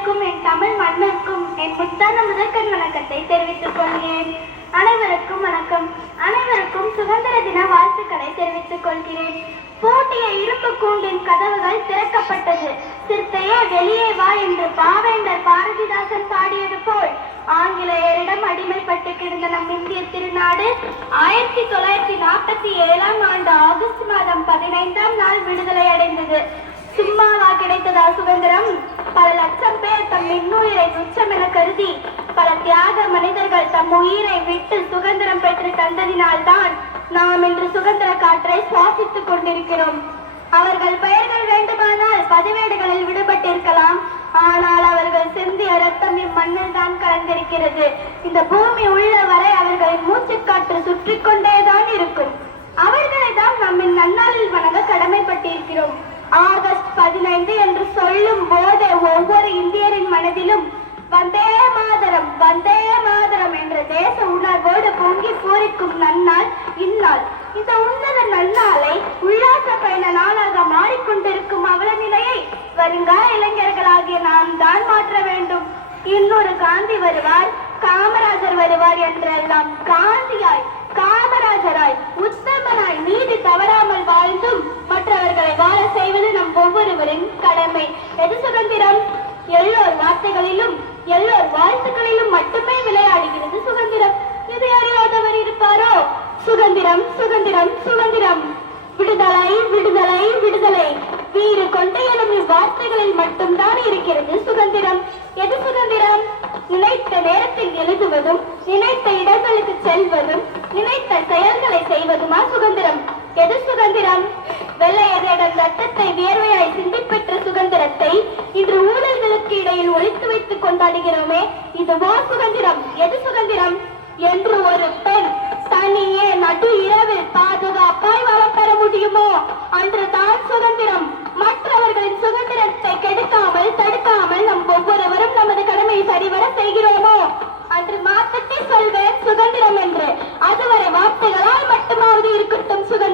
தலைவருக்கும் என் தமிழ் மன்னருக்கும் என் புத்தான முதற்கண் வணக்கத்தை தெரிவித்துக் கொள்கிறேன். அனைவருக்கும் வணக்கம். அனைவருக்கும் சுதந்திர தின வாழ்த்துக்களை தெரிவித்துக் கொள்கிறேன். பூட்டிய இரும்பு கூண்டின் கதவுகள் திறக்கப்பட்டது. சிறுத்தையே வெளியே வா என்று பாவேந்தர் பாரதிதாசன் பாடியது போல் ஆங்கிலேயரிடம் அடிமைப்பட்டு கிடந்த நம் இந்திய திருநாடு 1947ஆம் ஆண்டு ஆகஸ்ட் மாதம் 15ஆம் நாள் விடுதலை அடைந்தது. சும்மாவா கிடைத்ததா சுதந்திரம்? பல லட்சம் பேர் தம் இன்னுயிரை துச்சம் என கருதி பல தியாக மனிதர்கள் தம் உயிரை விட்டு சுதந்திரம் பெற்று தந்ததினால்தான் நாம் இன்று சுதந்திர காற்றை சுவாசித்துக் கொண்டிருக்கிறோம். அவர்கள் பெயர்கள் வேண்டுமானால் பதிவேடுகளில் விடுபட்டிருக்கலாம். ஆனால் அவர்கள் சிந்திய ரத்தம் இம்மண்ணில் தான் கலந்திருக்கிறது. இந்த பூமி உள்ள வரை அவர்களின் மூச்சுக்காற்று சுற்றி கொண்டேதான் இருக்கும். அவர்களை தான் நாம் இந்நன்னாளில் வணங்க கடமைப்பட்டிருக்கிறோம். ஆகஸ்ட் 15 என்று சொல்லும் போது ஒவ்வொரு இந்தியரின் மனதிலும் வந்தே மாதரம் வந்தே மாதரம் என்ற தேச உணர்வோடு பொங்கி பூரிக்கும் நன்னாள் இந்நாள். இந்த உன்னத நன்னாளை உல்லாச பயண நாளாக மாறிக்கொண்டிருக்கும் அவல நிலையை வருங்கால இளைஞர்களாகிய நாம் தான் மாற்ற வேண்டும். இன்னொரு காந்தி வருவார், காமராஜர் வருவார் என்றெல்லாம் காந்தியாய் காமராஜராய் உத்தமனாய் நீதி தவறாமல் வாழ்ந்தும் மற்றவர்களை வாழ செய்வது நம் ஒவ்வொருவரின் கடமை. எது சுதந்திரம்? எல்லோர் வார்த்தைகளிலும் எல்லோர் வாழ்த்துக்களிலும் மட்டுமே விளையாடுகிறது சுதந்திரம். இதை அறியாதவர் இருப்பாரோ? சுதந்திரம் சுதந்திரம் சுதந்திரம், விடுதலை விடுதலை விடுதலை, வீறு கொண்டு எனும் இவ்வார்த்தைகளில் மட்டும்தான் இருக்கிறது சுதந்திரம். எது சுதந்திரம்? நினைத்த நேரத்தில் எழுதுவதும் நினைத்த இடங்களுக்கு செல்வதும் நினைத்த செயல்களை செய்வதுமா சுதந்திரம்? எது சுதந்திரம்? வெள்ளையரிடம் ரத்தத்தை வியர்வையாய் சிந்திப்பெற்ற சுதந்திரத்தை இன்று ஊழல்களுக்கு இடையில் ஒழித்து வைத்துக் கொண்டாடுகிறோமே, இதுவா சுதந்திரம்? எது சுதந்திரம்? என்று ஒரு பெண் தனியே நடு இரவில் பாதுகாப்பாய் வளம் பெற முடியுமோ அன்று தான் சுதந்திரம். மற்றவர்களின் சுதந்திரத்தை கெடுக்காமல் தடுக்காமல் நம் ஒவ்வொருவரும் நமது கடமையை சரிவர செய்கிறோமோ அன்று மாற்றத்தை சொல்வேன் சுதந்திரம் என்று. அதுவரை வார்த்தைகளால் மட்டுமாவது இருக்கட்டும் சுதந்திரம்.